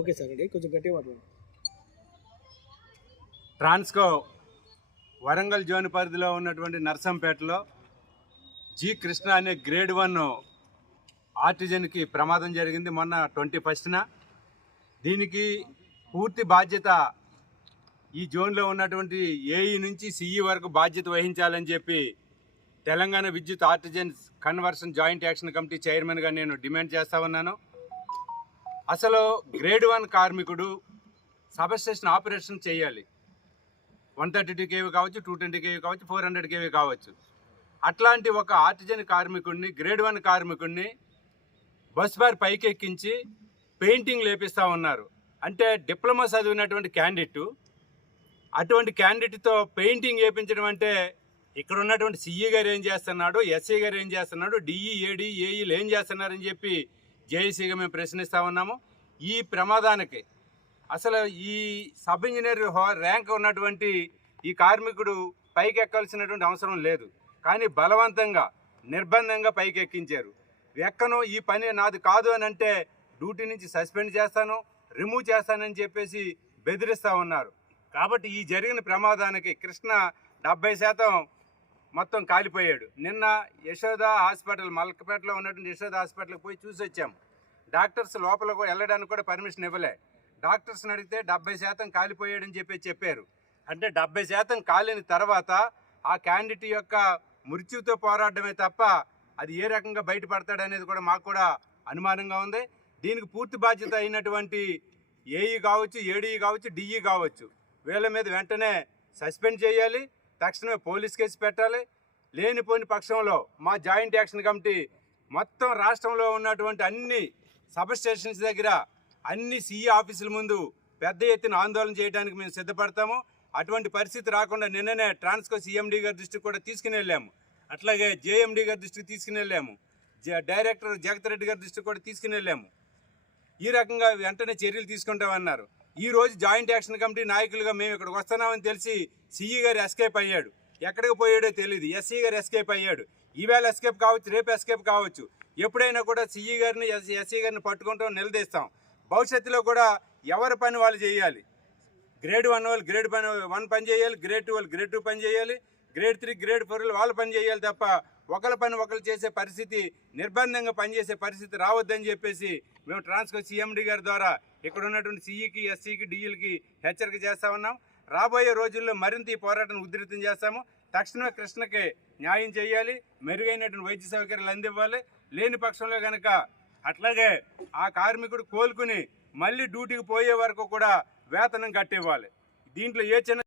Okay sir అండి, కొంచెం గట్టిగా మాట్లాడండి. ట్రాన్స్కో వరంగల్ జోన్ పరిధిలో ఉన్నటువంటి నర్సంపేటలో జి కృష్ణ అనే గ్రేడ్ 1 ఆర్టిజన్కి ప్రమాదం జరిగింది మొన్న 21న. దీనికి పూర్తి బాధ్యత ఈ జోన్లో ఉన్నటువంటి ఏఈ నుంచి సిఈ వరకు బాధ్యత వహించాలని చెప్పి తెలంగాణ విద్యుత్ artisans conversion joint action committee చైర్మన్గా నేను డిమాండ్ చేస్తా ఉన్నాను. అసలు గ్రేడ్ 1 కార్మికుడు సబ్స్టేషన్ ఆపరేషన్ చేయాలి. 132 kV కావచ్చు, 220 kV కావచ్చు, 400 kV కావచ్చు. అట్లాంటి ఒక ఆర్టిజన్ కార్మికుడిని, గ్రేడ్ 1 కార్మికుడిని బస్ బార్ పైకి ఎక్కించి పెయింటింగ్ లేపిస్తూ ఉన్నారు. అంటే డిప్లొమా చదివినటువంటి క్యాండిడేట్ అటువంటి క్యాండిడేట్తో పెయింటింగ్ వేయించడం అంటే ఇక్కడ ఉన్నటువంటి సిఈ గారు ఏం చేస్తున్నాడు, ఎస్సీ గారు ఏం చేస్తున్నాడు, డిఈ, ఏడి, ఏఈలు ఏం చేస్తున్నారని చెప్పి జేఏసీగా మేము ప్రశ్నిస్తూ ఉన్నాము. ఈ ప్రమాదానికి అసలు ఈ సబ్ ఇంజనీర్ ర్యాంక్ ఉన్నటువంటి ఈ కార్మికుడు పైకి ఎక్కాల్సినటువంటి అవసరం లేదు, కానీ బలవంతంగా నిర్బంధంగా పైకి ఎక్కించారు. ఎక్కను, ఈ పని నాది కాదు అని అంటే డ్యూటీ నుంచి సస్పెండ్ చేస్తాను, రిమూవ్ చేస్తానని చెప్పేసి బెదిరిస్తూ ఉన్నారు. కాబట్టి ఈ జరిగిన ప్రమాదానికి కృష్ణ 70% మొత్తం కాలిపోయాడు. నిన్న యశోద హాస్పిటల్, మల్కపేటలో ఉన్నటువంటి యశోద హాస్పిటల్కి పోయి చూసి వచ్చాము. డాక్టర్స్ లోపలకు వెళ్ళడానికి కూడా పర్మిషన్ ఇవ్వలే. డాక్టర్స్ని అడిగితే 70% కాలిపోయాడని చెప్పారు. అంటే 70% కాలిన తర్వాత ఆ క్యాండిడేట్ యొక్క మృత్యుతో పోరాడమే తప్ప అది ఏ రకంగా బయటపడతాడనేది కూడా మాకు కూడా అనుమానంగా ఉంది. దీనికి పూర్తి బాధ్యత అయినటువంటి ఏఈ కావచ్చు, ఏడీ కావచ్చు, డిఈ కావచ్చు, వీళ్ళ మీద వెంటనే సస్పెండ్ చేయాలి, తక్షణమే పోలీస్ కేసు పెట్టాలి. లేనిపోని పక్షంలో మా జాయింట్ యాక్షన్ కమిటీ మొత్తం రాష్ట్రంలో ఉన్నటువంటి అన్ని సబ్ స్టేషన్స్ దగ్గర, అన్ని సిఈ ఆఫీసుల ముందు పెద్ద ఎత్తున ఆందోళన చేయడానికి మేము సిద్ధపడతాము. అటువంటి పరిస్థితి రాకుండా నిన్ననే ట్రాన్స్కో సిఎండి గారి దృష్టికి కూడా తీసుకుని వెళ్ళాము, అట్లాగే జేఎండి గారి దృష్టికి తీసుకుని వెళ్ళాము, డైరెక్టర్ జగత్ రెడ్డి గారి దృష్టికి కూడా తీసుకుని వెళ్ళాము. ఈ రకంగా వెంటనే చర్యలు తీసుకుంటామన్నారు. ఈరోజు జాయింట్ యాక్షన్ కమిటీ నాయకులుగా మేము ఇక్కడికి వస్తున్నామని తెలిసి సిఈ గారు ఎస్కేప్ అయ్యాడు. ఎక్కడికి పోయాడో తెలియదు. ఎస్సీ గారు ఎస్కేప్ అయ్యాడు. ఈవేళ ఎస్కేప్ కావచ్చు, రేపు ఎస్కేప్ కావచ్చు. ఎప్పుడైనా కూడా సిఈ గారిని, ఎస్సీ గారిని పట్టుకుంటాం, నిలదీస్తాం. భవిష్యత్తులో కూడా ఎవరి పని వాళ్ళు చేయాలి. గ్రేడ్ 1 వాళ్ళు గ్రేడ్ 1 పని చేయాలి, గ్రేడ్ 2 వాళ్ళు గ్రేడ్ 2 పని చేయాలి, గ్రేడ్ 3, గ్రేడ్ 4 వాళ్ళు పని చేయాలి తప్ప ఒకరి పని ఒకరు చేసే పరిస్థితి, నిర్బంధంగా పనిచేసే పరిస్థితి రావద్దని చెప్పేసి మేము ట్రాన్స్కో సిఎండి గారి ద్వారా ఇక్కడ ఉన్నటువంటి సిఈకి, ఎస్సీకి, డిఈలకి హెచ్చరిక చేస్తా ఉన్నాం. రాబోయే రోజుల్లో మరింత ఈ పోరాటాన్ని ఉధృతం చేస్తాము. తక్షణమే కృష్ణకి న్యాయం చేయాలి, మెరుగైనటువంటి వైద్య సౌకర్యాలు అందివ్వాలి. లేని పక్షంలో కనుక అట్లాగే ఆ కార్మికుడు కోలుకుని మళ్ళీ డ్యూటీకి పోయే వరకు కూడా వేతనం కట్టివ్వాలి. దీంట్లో ఏ చిన్న